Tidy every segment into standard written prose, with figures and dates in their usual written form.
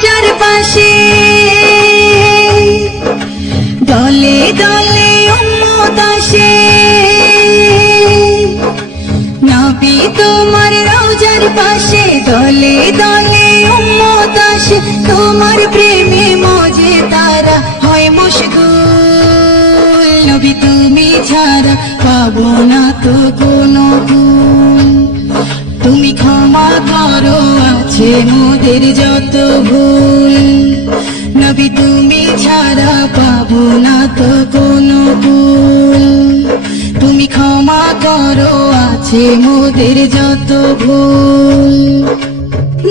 রোজার পাশে দলে দলে উম্মত আসে নবী তোমার রোজার পাশে দলে দলে উম্মত আসে তোমার প্রেমে মজে তারা হয় মশগুল নবী তুমি ছাড়া পাবো না তো কোনো গুণ তুমি ক্ষমা করো আছে মোদের যত ভুল নবী তুমি ছাড়া পাবো না তো কোনো ভুল তুমি ক্ষমা করো আছে মোদের যত ভুল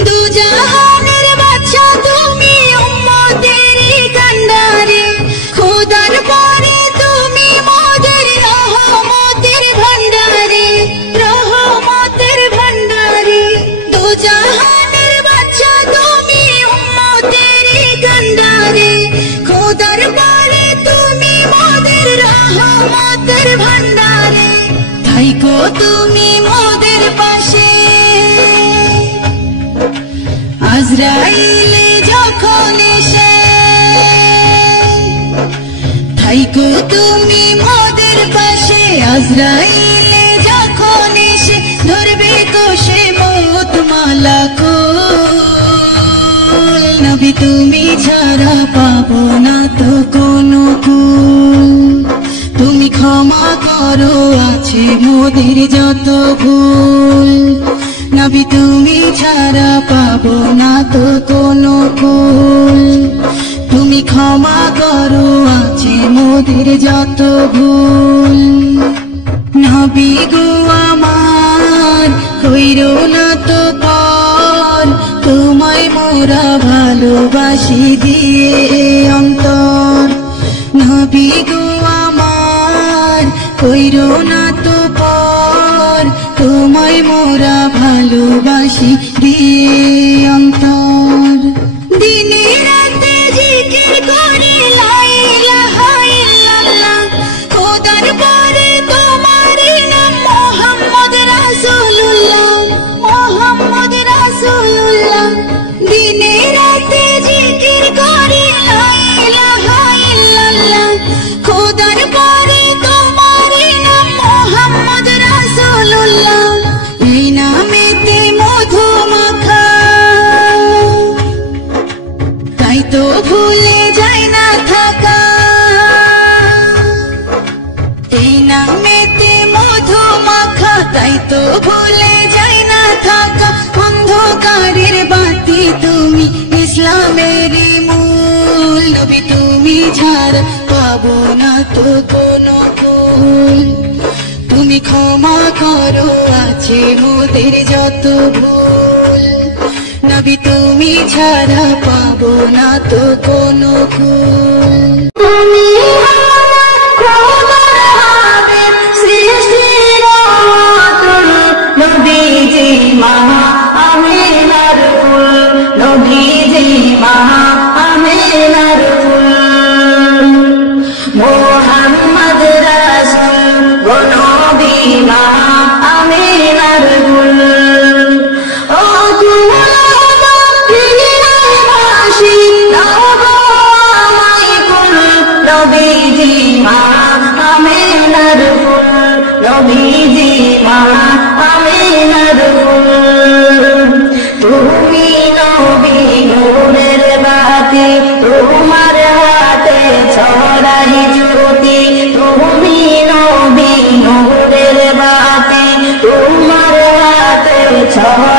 দুজাহানের বাদশা তুমি উম্মতের কান্ডারি খোদার পরে তুমি মোদের রহমতের ভান্ডারি রহমতের ভান্ডারি দুজাহানের বাদশা তুমি উম্মতের কান্ডারি খোদার পরে তুমি মোদের রহমতের ভান্ডারি থাইকো তুমি মোদের পাশে আজরাইলে যখন এসে থাইকো তুমি মোদের পাশে আজরাইলে যখন এসে ধরবে কোষে মৌত মালাকুল নবী তুমি ছাড়া পাবো না তো কোনো কুল তুমি ক্ষমা করো আছে মোদের যত ভুল নবী তুমি ছাড়া পাবো না তো কোনো কুল তুমি ক্ষমা করো আছে মোদের যত ভুল নবী গো আমার কইরো না তো পর তোমায় মোরা ভালোবাসি দিয়ে অন্তর নবী গো আমার কইরো না তো পর তোমায় মোরা ভালোবাসি দিয়ে অন্তর দিনে রাতে জিকির করে লা ইলাহা ইল্লাল্লাহ খোদার পরে তোমার নাম মুহাম্মদ রাসূলুল্লাহ মুহাম্মদ রাসূলুল্লাহ দিনে রাতে জিকির করে লা ইলাহা ইল্লাল্লাহ খোদার পরে তোমার নাম মুহাম্মদ রাসূলুল্লাহ এই নামেতে মধু মাখা তাই তো ভুলে যায় না থাকা এই নামেতে মধু মাখা তাই তো ভুলে যায় না থাকা অন্ধকারের বাতি তুমি ইসলামের মূল নবী তুমি ছাড়া পাবো না তো কোনো ভুল তুমি ক্ষমা করো আছে মোদের যত ভুল নবী তুমি ছাড়া পাবো না তো কোনো ভুল তুমি নবীজি মহা আমিনার ফুল নবীজি মহা আমিনার ফুল মুহাম্মদ রাসূল গো নবী মহা আমিনার ফুল ও তুমাশি নবীজি মহা আমিনার ফুল নবীজি মহা আমিনার ফুল তুমি নবী নূরের বাতি তোমার হাতে ছড়াই জ্যোতি তুমি নবী নূরের বাতি তোমার হাতে ছড়াই